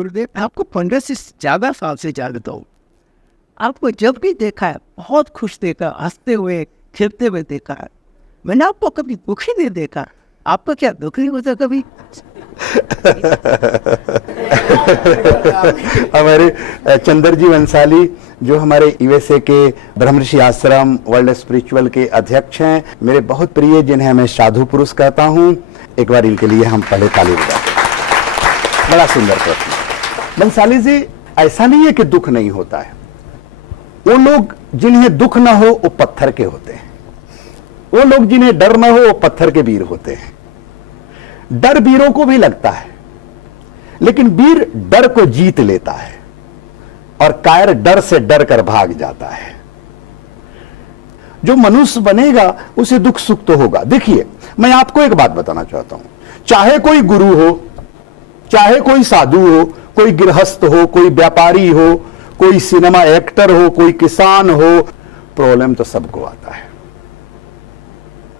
गुरुदेव, आपको 15 से ज़्यादा साल से जानता हूँ। आपको जब भी देखा है बहुत खुश देखा, हंसते हुए खेलते हुए देखा है। मैंने आपको कभी दुखी नहीं देखा। आपको क्या दुख नहीं होता कभी? हमारे चंद्रजी वंसाली जो हमारे यूएसए के ब्रह्मर्षि आश्रम वर्ल्ड स्पिरिचुअल के अध्यक्ष हैं, मेरे बहुत प्रिय, जिन्हें मैं साधु पुरुष कहता हूं, एक बार इनके लिए हम पहले ताली बजाएं। बड़ा सुंदर प्रश्न। वंसाली जी, ऐसा नहीं है कि दुख नहीं होता है। वो लोग जिन्हें दुख ना हो वो पत्थर के होते हैं, वो लोग जिन्हें डर ना हो वो पत्थर के वीर होते हैं। डर वीरों को भी लगता है, लेकिन वीर डर को जीत लेता है और कायर डर से डर कर भाग जाता है। जो मनुष्य बनेगा उसे दुख सुख तो होगा। देखिए, मैं आपको एक बात बताना चाहता हूं, चाहे कोई गुरु हो, चाहे कोई साधु हो, कोई गृहस्थ हो, कोई व्यापारी हो, कोई सिनेमा एक्टर हो, कोई किसान हो, प्रॉब्लम तो सबको आता है,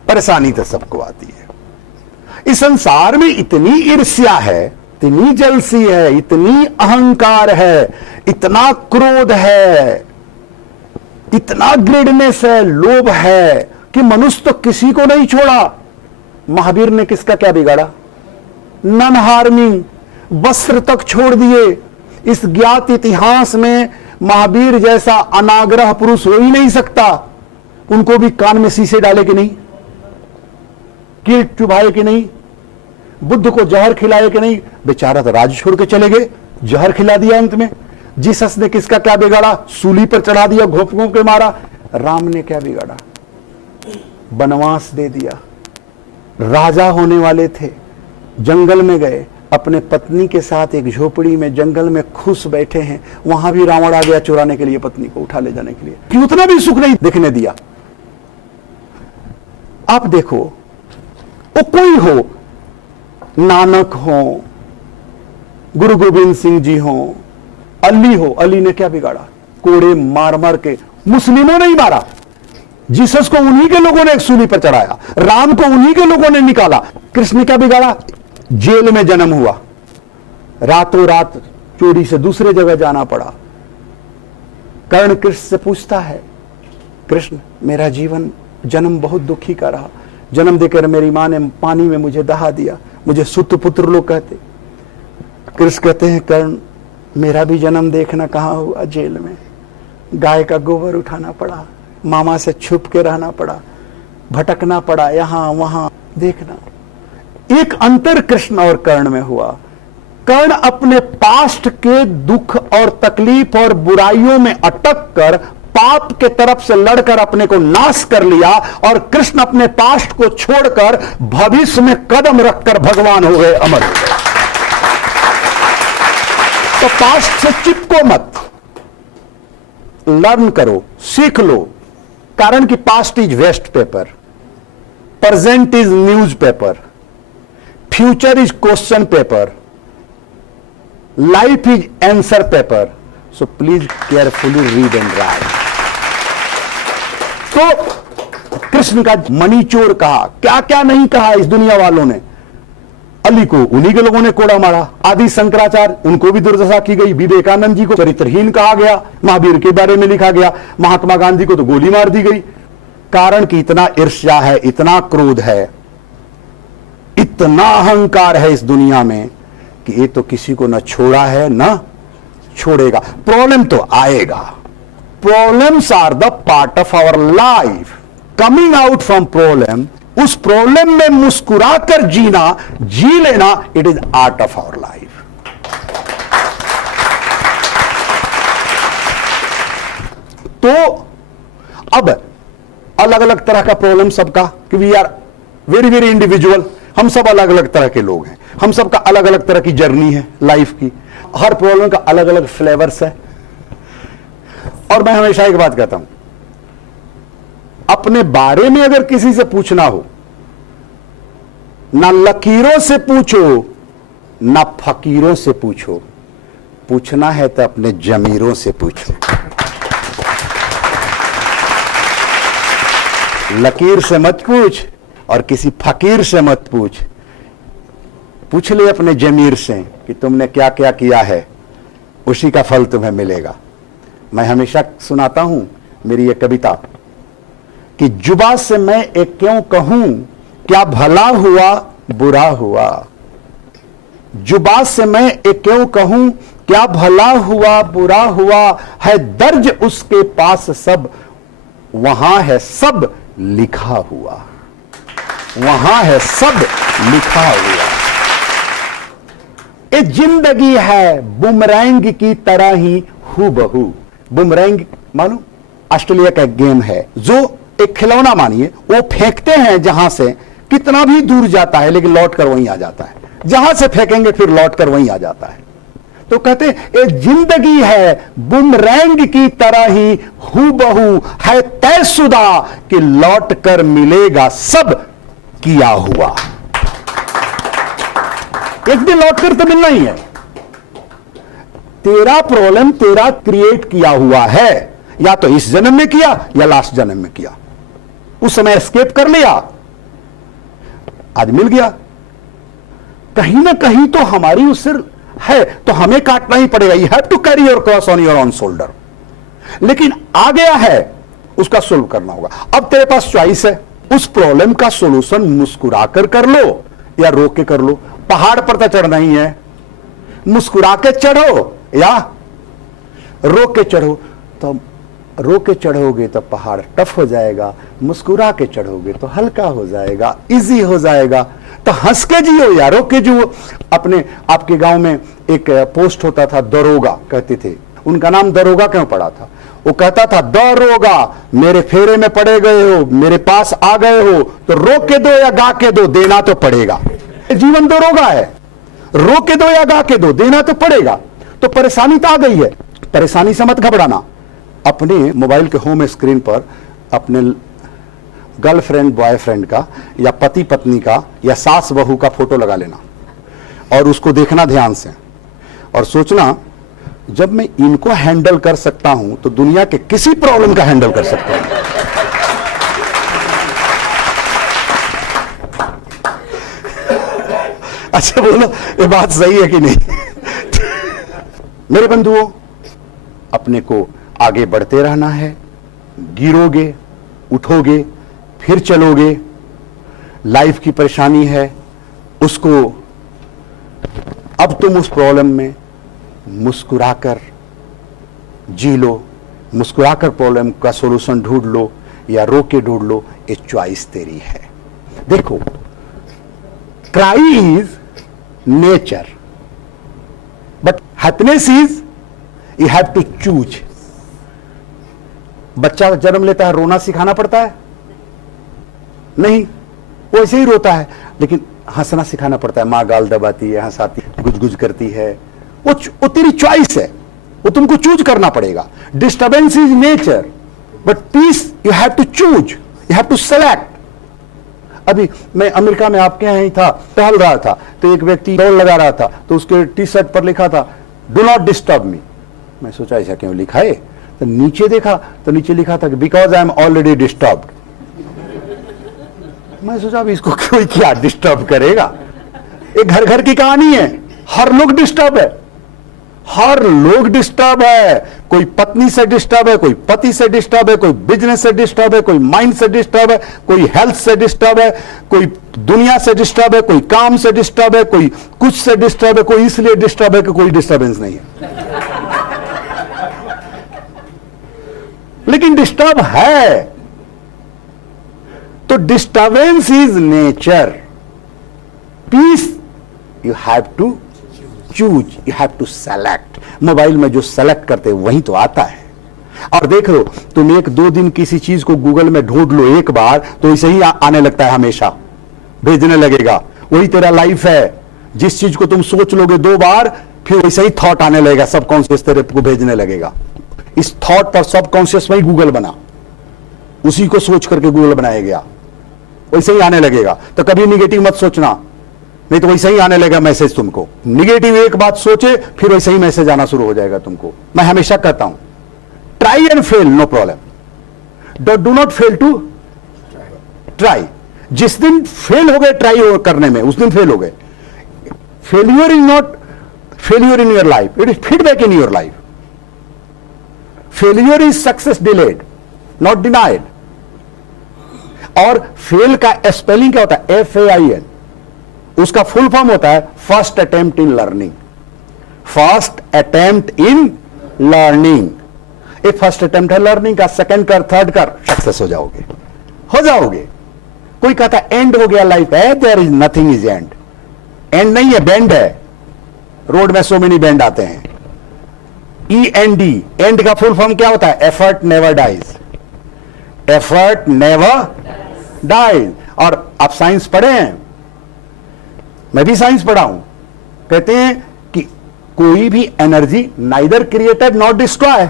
परेशानी तो सबको आती है। इस संसार में इतनी ईर्ष्या है, इतनी जलसी है, इतनी अहंकार है, इतना क्रोध है, इतना ग्रेडनेस है, लोभ है कि मनुष्य तो किसी को नहीं छोड़ा। महावीर ने किसका क्या बिगाड़ा? नन हार्मिंग, वस्त्र तक छोड़ दिए। इस ज्ञात इतिहास में महावीर जैसा अनाग्रह पुरुष हो ही नहीं सकता। उनको भी कान में शीशे डाले कि नहीं, कीट चुभाए कि नहीं, बुद्ध को जहर खिलाए कि नहीं? बेचारा तो राज छोड़ के चले गए, जहर खिला दिया अंत में। जीसस ने किसका क्या बिगाड़ा? सूली पर चढ़ा दिया, घोंप घोंप के मारा। राम ने क्या बिगाड़ा? वनवास दे दिया। राजा होने वाले थे, जंगल में गए, अपने पत्नी के साथ एक झोपड़ी में जंगल में खुश बैठे हैं, वहां भी रावण आ गया चुराने के लिए, पत्नी को उठा ले जाने के लिए, कि उतना भी सुख नहीं दिखने दिया। आप देखो, वो कोई हो, नानक हो, गुरु गोविंद सिंह जी हो, अली हो, अली ने क्या बिगाड़ा? कोड़े मार मार के, मुस्लिमों ने ही मारा। जीसस को उन्हीं के लोगों ने एक सूली पर चढ़ाया, राम को उन्हीं के लोगों ने निकाला। कृष्ण ने क्या बिगाड़ा? जेल में जन्म हुआ, रातों रात चोरी से दूसरे जगह जाना पड़ा। कर्ण कृष्ण से पूछता है, कृष्ण मेरा जीवन जन्म बहुत दुखी का रहा, जन्म देकर मेरी मां ने पानी में मुझे दहा दिया, मुझे सुत पुत्र लोग कहते। कृष्ण कहते हैं, कर्ण मेरा भी जन्म देखना कहां हुआ, जेल में। गाय का गोबर उठाना पड़ा, मामा से छुप के रहना पड़ा, भटकना पड़ा, यहां वहां देखना। एक अंतर कृष्ण और कर्ण में हुआ। कर्ण अपने पास्ट के दुख और तकलीफ और बुराइयों में अटक कर पाप के तरफ से लड़कर अपने को नाश कर लिया, और कृष्ण अपने पास्ट को छोड़कर भविष्य में कदम रखकर भगवान हो गए, अमर हो गए। तो पास्ट से चिपको मत, लर्न करो, सीख लो। कारण कि past is waste paper, present is news paper, future is question paper, life is answer paper. So please carefully read and write. तो कृष्ण का मणि चोर कहा, क्या क्या नहीं कहा इस दुनिया वालों ने। अली को उन्हीं के लोगों ने कोड़ा मारा, आदि शंकराचार्य उनको भी दुर्दशा की गई, विवेकानंद जी को चरित्रहीन कहा गया, महावीर के बारे में लिखा गया, महात्मा गांधी को तो गोली मार दी गई। कारण कि इतना ईर्ष्या है, इतना क्रोध है, इतना अहंकार है इस दुनिया में कि ये तो किसी को न छोड़ा है न छोड़ेगा। प्रॉब्लम तो आएगा, problems are the part of our life. Coming out from problem, उस प्रॉब्लम में मुस्कुराकर जीना, जी लेना, it is art of our life. तो अब अलग अलग तरह का प्रॉब्लम सबका, कि we are very very individual, हम सब अलग अलग तरह के लोग हैं, हम सबका अलग अलग तरह की जर्नी है लाइफ की, हर प्रॉब्लम का अलग अलग फ्लेवर्स है। और मैं हमेशा एक बात कहता हूं, अपने बारे में अगर किसी से पूछना हो, ना लकीरों से पूछो ना फकीरों से पूछो, पूछना है तो अपने जमीरों से पूछो। लकीर से मत पूछ और किसी फकीर से मत पूछ, पूछ ले अपने जमीर से कि तुमने क्या क्या किया है, उसी का फल तुम्हें मिलेगा। मैं हमेशा सुनाता हूं मेरी ये कविता कि जुबा से मैं एक क्यों कहूं, क्या भला हुआ बुरा हुआ। जुबा से मैं एक क्यों कहूं, क्या भला हुआ बुरा हुआ, है दर्ज उसके पास सब, वहां है सब लिखा हुआ, वहां है सब लिखा हुआ। ये जिंदगी है बुमरैंग की तरह ही हूबहू। बुमरैंग मालूम ऑस्ट्रेलिया का एक गेम है, जो एक खिलौना मानिए, वो फेंकते हैं जहां से कितना भी दूर जाता है लेकिन लौट कर वहीं आ जाता है, जहां से फेंकेंगे फिर लौट कर वहीं आ जाता है। तो कहते ये जिंदगी है बुमरैंग की तरह ही हूबहू, है तयशुदा कि लौट कर मिलेगा सब किया हुआ। एक दिन लौट कर तो मिलना ही है। तेरा प्रॉब्लम तेरा क्रिएट किया हुआ है, या तो इस जन्म में किया या लास्ट जन्म में किया। उस समय एस्केप कर लिया, आज मिल गया। कहीं ना कहीं तो हमारी उससे है, तो हमें काटना ही पड़ेगा। You have to carry your cross on your own shoulder. लेकिन आ गया है, उसका सोल्व करना होगा। अब तेरे पास चॉइस है, उस प्रॉब्लम का सोल्यूशन मुस्कुराकर कर लो या रो के कर लो। पहाड़ पर तो चढ़ना ही है, मुस्कुरा के चढ़ो या रो के चढ़ो। तो रो के चढ़ोगे तो पहाड़ टफ हो जाएगा, मुस्कुरा के चढ़ोगे तो हल्का हो जाएगा, इजी हो जाएगा। तो हंस के जियो या रो के जियो। अपने आपके गांव में एक पोस्ट होता था, दरोगा कहते थे। उनका नाम दरोगा क्यों पड़ा था? वो कहता था, दरोगा मेरे फेरे में पड़े गए हो, मेरे पास आ गए हो तो रो के दो या गा के दो, देना तो पड़ेगा। जीवन दरोगा है, रो के दो या गा के दो, देना तो पड़ेगा। तो परेशानी तो आ गई है, परेशानी से मत घबराना। अपने मोबाइल के होम स्क्रीन पर अपने गर्लफ्रेंड बॉयफ्रेंड का या पति पत्नी का या सास बहू का फोटो लगा लेना और उसको देखना ध्यान से और सोचना, जब मैं इनको हैंडल कर सकता हूं तो दुनिया के किसी प्रॉब्लम का हैंडल कर सकता हूं। अच्छा बोलो, ये बात सही है कि नहीं? मेरे बंधुओं, अपने को आगे बढ़ते रहना है। गिरोगे, उठोगे, फिर चलोगे। लाइफ की परेशानी है, उसको अब तुम उस प्रॉब्लम में मुस्कुराकर जी लो, मुस्कुराकर प्रॉब्लम का सॉल्यूशन ढूंढ लो या रो के ढूंढ लो। ये चॉइस तेरी है। देखो, cry is nature, but happiness is you have to choose. बच्चा जन्म लेता है, रोना सिखाना पड़ता है? नहीं, वो ऐसे ही रोता है, लेकिन हंसना सिखाना पड़ता है। मां गाल दबाती है, हंसाती, गुजगुज करती है। वो तेरी चॉइस है, वो तुमको चूज करना पड़ेगा। Disturbance is nature, but peace you have to choose, you have to select. अभी मैं अमेरिका में आपके यहाँ ही था, टहल रहा था, तो एक व्यक्ति दौड़ लगा रहा था, तो उसके टी शर्ट पर लिखा था, डू नॉट डिस्टर्ब मी। मैं सोचा ऐसा क्यों लिखा है, तो नीचे देखा तो नीचे लिखा था, because I am already disturbed. मैं सोचा अभी इसको कोई क्या डिस्टर्ब करेगा। एक घर घर की कहानी है, हर लोग डिस्टर्ब है, हर लोग डिस्टर्ब है। कोई पत्नी से डिस्टर्ब है, कोई पति से डिस्टर्ब है, कोई बिजनेस से डिस्टर्ब है, कोई माइंड से डिस्टर्ब है, कोई हेल्थ से डिस्टर्ब है, कोई दुनिया से डिस्टर्ब है, कोई काम से डिस्टर्ब है, कोई कुछ से डिस्टर्ब है, कोई इसलिए डिस्टर्ब है कि कोई डिस्टर्बेंस नहीं है। लेकिन डिस्टर्ब है, तो disturbance is nature. Peace you have to choose, you have to select. Mobile में जो सेलेक्ट करते वही तो आता है। और देख लो, तुम एक दो दिन किसी चीज को गूगल में ढूंढ लो एक बार, तो इसे ही आने लगता है, हमेशा भेजने लगेगा। वही तेरा लाइफ है। जिस चीज को तुम सोच लोगे दो बार, फिर वैसे ही थॉट आने लगेगा, सबकॉन्शियस तेरे को भेजने लगेगा। इस थॉट पर सबकॉन्शियस में ही गूगल बना, उसी को सोच करके गूगल बनाया गया, वैसे ही आने लगेगा। तो कभी निगेटिव मत सोचना, नहीं तो वैसे ही आने लगेगा मैसेज तुमको। निगेटिव एक बात सोचे, फिर वैसे ही मैसेज आना शुरू हो जाएगा तुमको। मैं हमेशा कहता हूं, try and fail, no problem, do not fail to try. जिस दिन फेल हो गए ट्राई करने में, उस दिन फेल हो गए। Failure is not failure in your life, it is feedback in your life. Failure is success delayed, not denied. और फेल का स्पेलिंग क्या होता है? FAIL. उसका फुल फॉर्म होता है first attempt in learning. First attempt in learning. एक first attempt है लर्निंग का, सेकंड कर, थर्ड कर, सक्सेस हो जाओगे, हो जाओगे. कोई कहता है एंड हो गया लाइफ है, there is nothing is end. End नहीं है, बेंड है. रोड में सो मेनी बेंड आते हैं. END, एंड का फुल फॉर्म क्या होता है? Effort never dies. Effort never dies. और आप साइंस पढ़े हैं, मैं भी साइंस पढ़ा हूं. कहते हैं कि कोई भी energy neither created not destroy.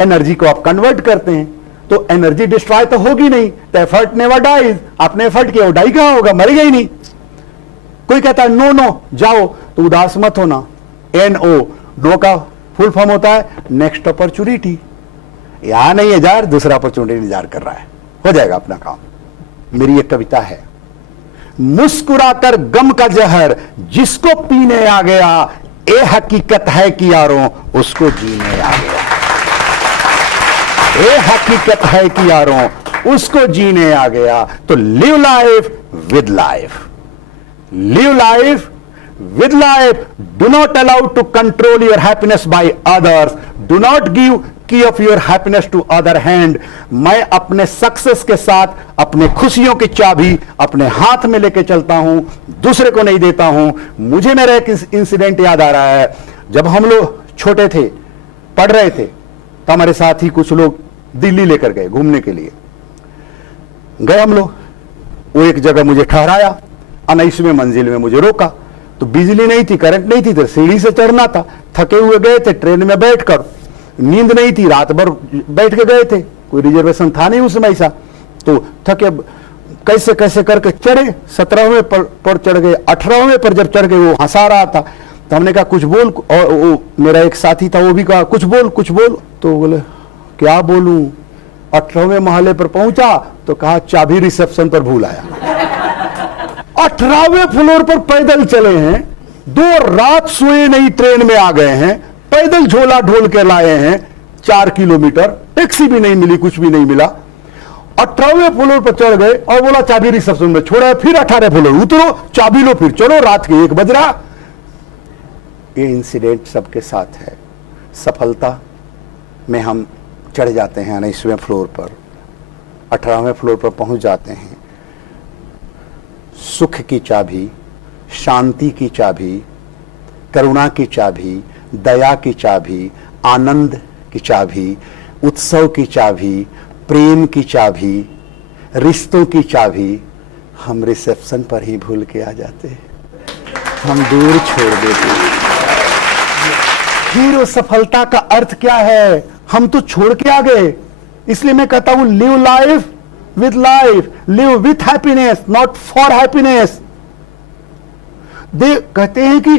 Energy को आप कन्वर्ट करते हैं तो एनर्जी डिस्ट्रॉय तो होगी नहीं. तो एफर्ट नेवर डाइज. आपने एफर्ट किया, वो डाई कहां होगा? मरेगा ही नहीं. कोई कहता है नो नो जाओ, तो उदास मत होना. NO, नो का फुल फॉर्म होता है नेक्स्ट अपॉर्चुनिटी. यहां नहीं है जार, दूसरा अपॉर्चुनिटी इंतजार कर रहा है, हो जाएगा अपना काम. मेरी एक कविता है, मुस्कुराकर गम का जहर जिसको पीने आ गया, ए हकीकत है कि यारों उसको जीने आ गया. ए हकीकत है कि यारों उसको जीने आ गया. तो live life with life. Live life with life. Do not allow to control your happiness by others. Do not give key of your happiness to other hand. मैं अपने सक्सेस के साथ अपने खुशियों की चाबी अपने हाथ में लेके चलता हूं, दूसरे को नहीं देता हूं. मुझे मेरा एक इंसिडेंट याद आ रहा है. जब हम लोग छोटे थे, पढ़ रहे थे, तो हमारे साथ ही कुछ लोग दिल्ली लेकर गए घूमने के लिए. गए हम लोग, वो एक जगह मुझे ठहराया, 19वीं मंजिल में मुझे रोका. तो बिजली नहीं थी, करंट नहीं थी, तो सीढ़ी से चढ़ना था. थके हुए गए थे, ट्रेन में बैठकर, नींद नहीं थी, रात भर बैठ के गए थे, कोई रिजर्वेशन था नहीं उस समय ऐसा. तो थके कैसे कैसे करके चढ़े, 17वें पर चढ़ गए. 18वें पर जब चढ़ गए, वो हंसा रहा था. तो हमने कहा कुछ बोल, और वो मेरा एक साथी था, वो भी कहा कुछ बोल कुछ बोल. तो बोले क्या बोलूं. 18वें महले पर पहुंचा तो कहा चाबी रिसेप्शन पर भूल आया. 18वें फ्लोर पर पैदल चले हैं, 2 रात सोए नहीं, ट्रेन में आ गए हैं, पैदल झोला ढोल के लाए हैं 4 किलोमीटर. टैक्सी भी नहीं मिली, कुछ भी नहीं मिला. 18वें फ्लोर पर चढ़ गए और बोला चाबी रिसेप्शन में छोड़ा. फिर 18 फ्लोर उतरो, चाबी लो, फिर चलो. रात के 1 बज रहा. ये इंसिडेंट सबके साथ है. सफलता में हम चढ़ जाते हैं 19वें फ्लोर पर, 18वें फ्लोर पर पहुंच जाते हैं. सुख की चाबी, शांति की चाबी, करुणा की चाबी, दया की चाबी, आनंद की चाबी, उत्सव की चाबी, प्रेम की चाबी, रिश्तों की चाबी हम रिसेप्शन पर ही भूल के आ जाते हैं. हम दूर छोड़ देते हैं. फिर सफलता का अर्थ क्या है? हम तो छोड़ के आ गए. इसलिए मैं कहता हूं live life with life, live with happiness, not for happiness. दे कहते हैं कि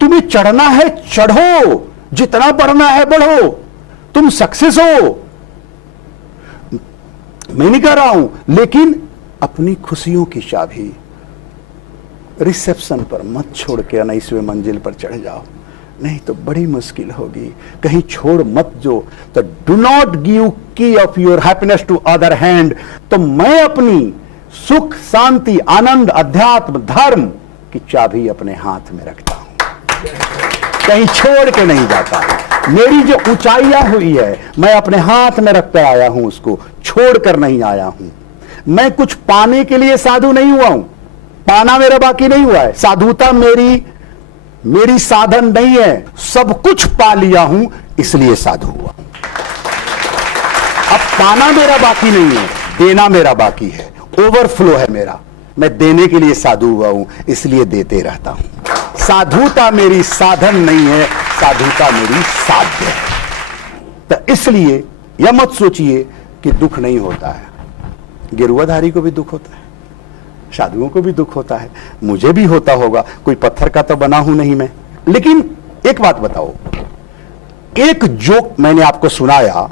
तुम्हें चढ़ना है चढ़ो, जितना बढ़ना है बढ़ो, तुम सक्सेस हो. मैं नहीं कह रहा हूं, लेकिन अपनी खुशियों की चाबी रिसेप्शन पर मत छोड़ के 19वीं मंजिल पर चढ़ जाओ, नहीं तो बड़ी मुश्किल होगी. कहीं छोड़ मत जो. तो do not give key of your happiness to other hand. तो मैं अपनी सुख, शांति, आनंद, अध्यात्म, धर्म की चाबी अपने हाथ में रखता हूं, कहीं छोड़ के नहीं जाता. मेरी जो ऊंचाइयां हुई है, मैं अपने हाथ में रखकर आया हूं, उसको छोड़कर नहीं आया हूं. मैं कुछ पाने के लिए साधु नहीं हुआ हूं, पाना मेरा बाकी नहीं हुआ है. साधुता मेरी साधन नहीं है. सब कुछ पा लिया हूं, इसलिए साधु हुआ. अब पाना मेरा बाकी नहीं है, देना मेरा बाकी है. ओवरफ्लो है मेरा. मैं देने के लिए साधु हुआ हूं, इसलिए देते रहता हूं. साधुता मेरी साधन नहीं है, साधुता मेरी साध्य है. तो इसलिए यह मत सोचिए कि दुख नहीं होता है. गेरुआधारी को भी दुख होता है, साधुओं को भी दुख होता है, मुझे भी होता होगा. कोई पत्थर का तो बना हूं नहीं मैं. लेकिन एक बात बताओ, एक जोक मैंने आपको सुनाया,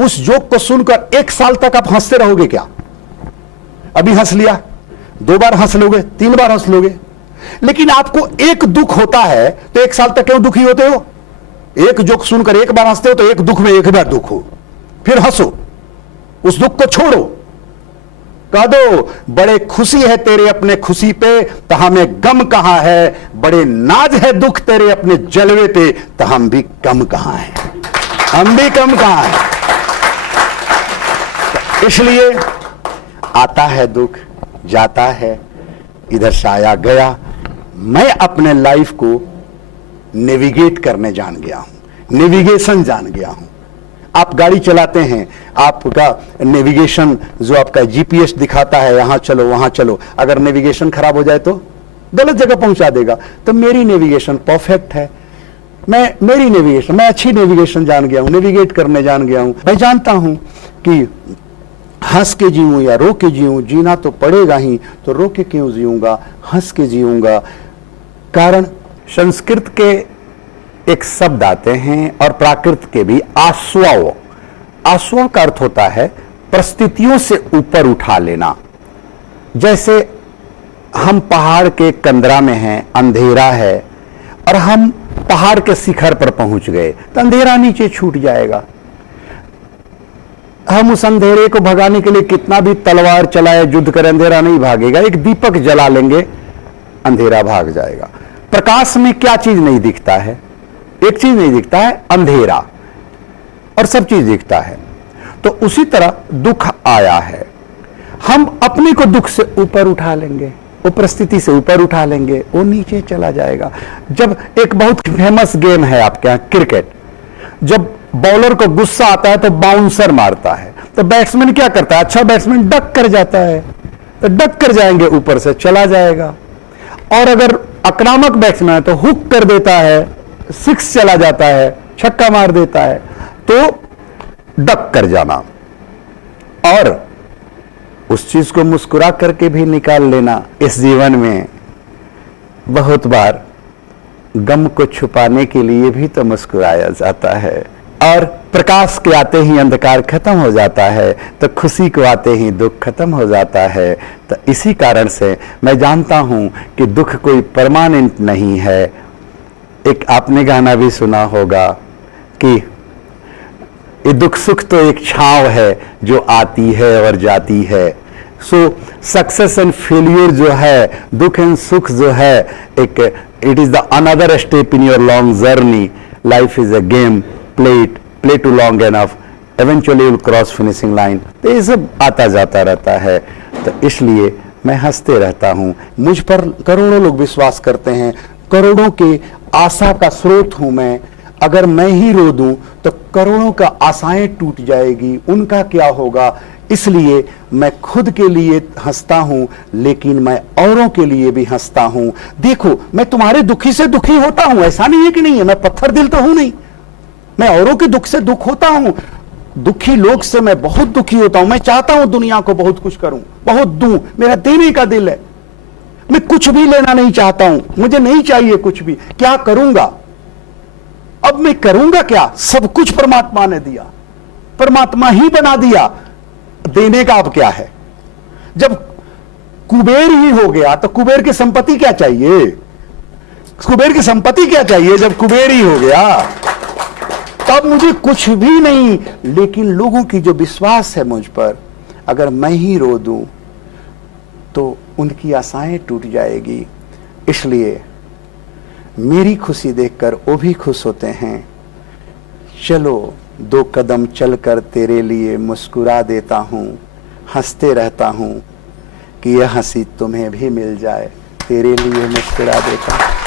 उस जोक को सुनकर 1 साल तक आप हंसते रहोगे क्या? अभी हंस लिया, 2 बार हंस लोगे, 3 बार हंस लोगे, लेकिन आपको एक दुख होता है तो 1 साल तक क्यों दुखी होते हो? एक जोक सुनकर एक बार हंसते हो तो एक दुख में एक बार दुख हो, फिर हंसो, उस दुख को छोड़ो, कह दो बड़े खुशी है तेरे अपने खुशी पे तो हमें गम कहां है, बड़े नाज है दुख तेरे अपने जलवे पे तो हम भी कम कहां हैं, हम भी कम कहां हैं। तो इसलिए आता है दुख, जाता है, इधर से आया गया। मैं अपने लाइफ को नेविगेट करने जान गया हूं, नेविगेशन जान गया हूं। आप गाड़ी चलाते हैं, आपका नेविगेशन जो आपका जीपीएस दिखाता है यहां चलो वहां चलो, अगर नेविगेशन खराब हो जाए तो गलत जगह पहुंचा देगा। तो मेरी नेविगेशन परफेक्ट है, मैं अच्छी नेविगेशन जान गया हूं, नेविगेट करने जान गया हूं। मैं जानता हूं कि हंस के जीऊं या रो के जीऊं, जीना तो पड़ेगा ही, तो रो के क्यों जीऊंगा, हंस के जीऊंगा। कारण संस्कृत के एक शब्द आते हैं और प्राकृत के भी, आस्वाव। आस्वाव का अर्थ होता है परिस्थितियों से ऊपर उठा लेना। जैसे हम पहाड़ के कंदरा में हैं, अंधेरा है और हम पहाड़ के शिखर पर पहुंच गए तो अंधेरा नीचे छूट जाएगा। हम उस अंधेरे को भगाने के लिए कितना भी तलवार चलाए, युद्ध करें, अंधेरा नहीं भागेगा। एक दीपक जला लेंगे, अंधेरा भाग जाएगा। प्रकाश में क्या चीज नहीं दिखता है? एक चीज नहीं दिखता है, अंधेरा, और सब चीज दिखता है। तो उसी तरह दुख आया है, हम अपने को दुख से ऊपर उठा लेंगे, वो परिस्थिति से ऊपर उठा लेंगे, वो नीचे चला जाएगा। जब एक बहुत फेमस गेम है आपके यहां क्रिकेट, जब बॉलर को गुस्सा आता है तो बाउंसर मारता है, तो बैट्समैन क्या करता है? अच्छा बैट्समैन डक कर जाता है, तो डक कर जाएंगे, ऊपर से चला जाएगा। और अगर आक्रामक बैट्समैन है तो हुक कर देता है, 6 चला जाता है, छक्का मार देता है। तो डक कर जाना और उस चीज को मुस्कुरा करके भी निकाल लेना। इस जीवन में बहुत बार गम को छुपाने के लिए भी तो मुस्कुराया जाता है, और प्रकाश के आते ही अंधकार खत्म हो जाता है, तो खुशी को आते ही दुख खत्म हो जाता है। तो इसी कारण से मैं जानता हूं कि दुख कोई परमानेंट नहीं है। एक आपने गाना भी सुना होगा कि ये दुख सुख तो एक छांव है जो आती है और जाती है। सो सक्सेस एंड फेलियर जो है, दुख एंड सुख जो है, एक it is the another step in your long journey. Life is a game, play to long enough, eventually will cross finishing line. तो ये सब आता जाता रहता है। तो इसलिए मैं हंसते रहता हूं। मुझ पर करोड़ों लोग विश्वास करते हैं, करोड़ों के आशा का स्रोत हूं मैं। अगर मैं ही रो दूं तो करोड़ों का आशाएं टूट जाएगी, उनका क्या होगा। इसलिए मैं खुद के लिए हंसता हूं, लेकिन मैं औरों के लिए भी हंसता हूं। देखो, मैं तुम्हारे दुखी से दुखी होता हूं, ऐसा नहीं है कि नहीं है, मैं पत्थर दिल तो हूं नहीं, मैं औरों के दुख से दुख होता हूं। दुखी लोग से मैं बहुत दुखी होता हूं। मैं चाहता हूं दुनिया को बहुत कुछ करूं, बहुत दूं, मेरा देने का दिल है। मैं कुछ भी लेना नहीं चाहता हूं, मुझे नहीं चाहिए कुछ भी। क्या करूंगा अब? मैं करूंगा क्या? सब कुछ परमात्मा ने दिया, परमात्मा ही बना दिया, देने का अब क्या है? जब कुबेर ही हो गया तो कुबेर की संपत्ति क्या चाहिए? कुबेर की संपत्ति क्या चाहिए जब कुबेर ही हो गया? तब मुझे कुछ भी नहीं। लेकिन लोगों की जो विश्वास है मुझ पर, अगर मैं ही रो दूं तो उनकी आशाएं टूट जाएगी। इसलिए मेरी खुशी देखकर वो भी खुश होते हैं। चलो 2 कदम चलकर तेरे लिए मुस्कुरा देता हूं, हंसते रहता हूं कि यह हंसी तुम्हें भी मिल जाए, तेरे लिए मुस्कुरा देता हूं।